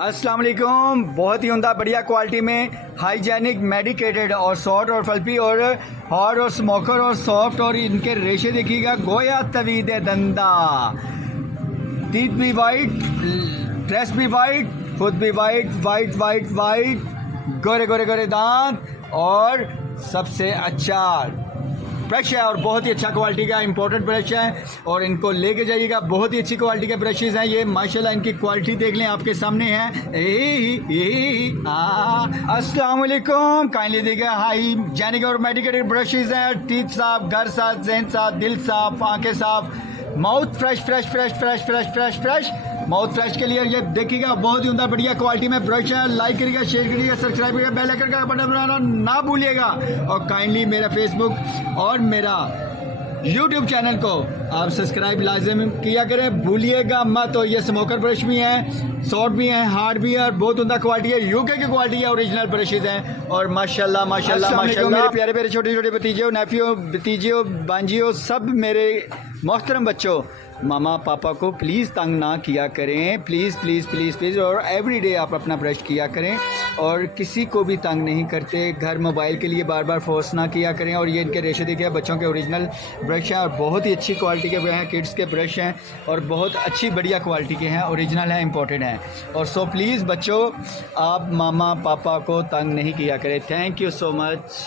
अस्सलाम वालेकुम। बहुत ही उम्दा बढ़िया क्वालिटी में हाइजेनिक मेडिकेटेड और सॉफ्ट और फल्पी और हॉट और स्मोकर और सॉफ्ट, और इनके रेशे देखिएगा गोया तवीद दंदा, टीथ भी वाइट, ड्रेस भी वाइट, खुद भी वाइट वाइट वाइट वाइट, गोरे गोरे गोरे दांत, और सबसे अच्छा ब्रश है और बहुत ही अच्छा क्वालिटी का इंपोर्टेड ब्रश है, और इनको लेके जाइएगा। बहुत ही अच्छी क्वालिटी के ब्रशेज़ हैं ये, माशाल्लाह इनकी क्वालिटी देख लें, आपके सामने है। अस्सलाम वालेकुम। काइंडली देखिए हाइजेनिक और मेडिकेटेड ब्रशेज़ हैं। टीथ साफ, घर साफ, जहन साफ, दिल साफ, आंखें साफ, mouth fresh fresh fresh fresh fresh fresh fresh mouth fresh के लिए ये देखिएगा बहुत ही उम्दा बढ़िया क्वालिटी में ब्रश है। लाइक करिएगा, शेयर करिएगा, सब्सक्राइब करिएगा, बेल आइकन का बटन दबाना ना भूलिएगा, और काइंडली मेरा फेसबुक और मेरा यूट्यूब चैनल को आप सब्सक्राइब लाजिम किया करें, भूलिएगा मत। और ये स्मोकर ब्रश भी हैं, सॉफ्ट भी हैं, हार्ड भी है, और बहुत उम्दा क्वालिटी है, यूके की क्वालिटी है, ओरिजिनल ब्रशेज हैं, और माशाल्लाह माशाल्लाह माशाल्लाह मेरे प्यारे प्यारे छोटे छोटे भतीजे, नेफियो, भतीजियों, बांजियों, सब मेरे मोहतरम बच्चों, मामा पापा को प्लीज़ तंग ना किया करें, प्लीज़ प्लीज़ प्लीज़ प्लीज़। और एवरीडे आप अपना ब्रश किया करें, और किसी को भी तंग नहीं करते, घर मोबाइल के लिए बार बार फोर्स ना किया करें। और ये इनके रेशे देखिए, बच्चों के ओरिजिनल ब्रश हैं, और बहुत ही अच्छी क्वालिटी के हैं, किड्स के ब्रश हैं, और बहुत अच्छी बढ़िया क्वालिटी के हैं, ओरिजिनल हैं, इंपॉर्टेंट हैं। और सो प्लीज़ बच्चों, आप मामा पापा को तंग नहीं किया करें। Thank you so much.